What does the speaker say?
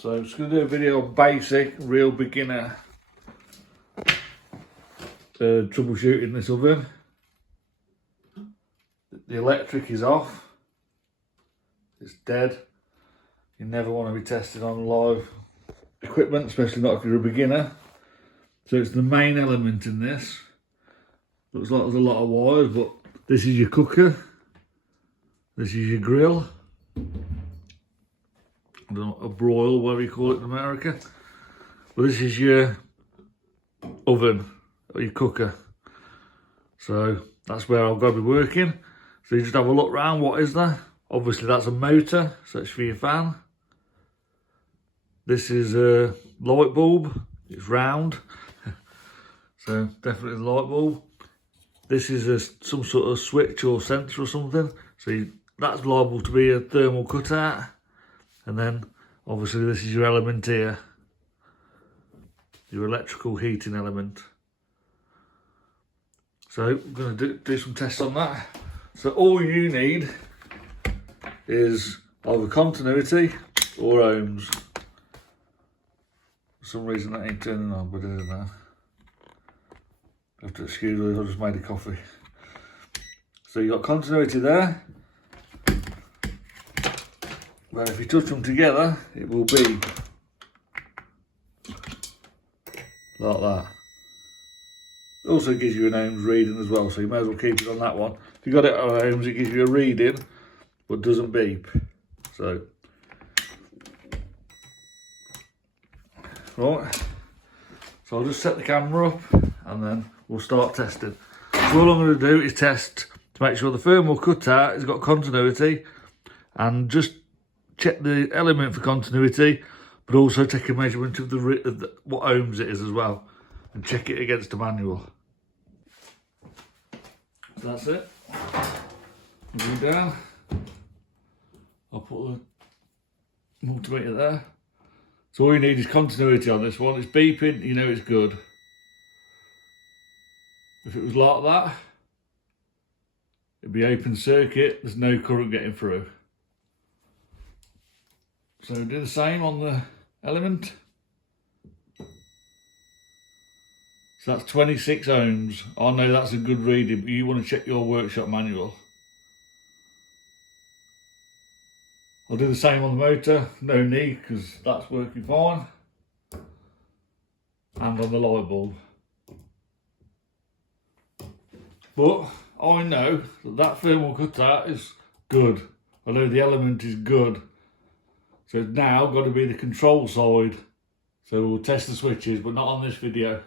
So I'm just going to do a video on basic, real beginner troubleshooting this oven. The electric is off, it's dead. You never want to be tested on live equipment, especially not if you're a beginner. So it's the main element in this. Looks like there's a lot of wires, but this is your cooker, this is your grill. I don't know, a broil, whatever you call it in America. But this is your oven, or your cooker. So that's where I've got to be working. So you just have a look round, what is there? Obviously that's a motor, so it's for your fan. This is a light bulb, it's round. So definitely the light bulb. This is some sort of switch or sensor or something. So that's liable to be a thermal cutout. And then obviously this is your element here, your electrical heating element. So I'm going to do some tests on that. So all you need is either continuity or ohms. For some reason that ain't turning on, but it is now. You have to excuse me, I just made a coffee. So you got continuity there. But if you touch them together, it will be like that. It also gives you an ohms reading as well, so you may as well keep it on that one. If you got it on ohms, it gives you a reading, but doesn't beep. So, right. So I'll just set the camera up, and then we'll start testing. So all I'm going to do is test to make sure the thermal cutout has got continuity, and just check the element for continuity, but also take a measurement of what ohms it is as well, and check it against the manual. So that's it. I'll go down. I'll put the multimeter there. So all you need is continuity on this one. It's beeping, you know it's good. If it was like that, it'd be open circuit, there's no current getting through. So do the same on the element. So that's 26 ohms. I know that's a good reading, but you want to check your workshop manual. I'll do the same on the motor, no need because that's working fine. And on the light bulb. But I know that thermal cutout is good. I know the element is good. So it's now got to be the control side. So we'll test the switches, but not on this video.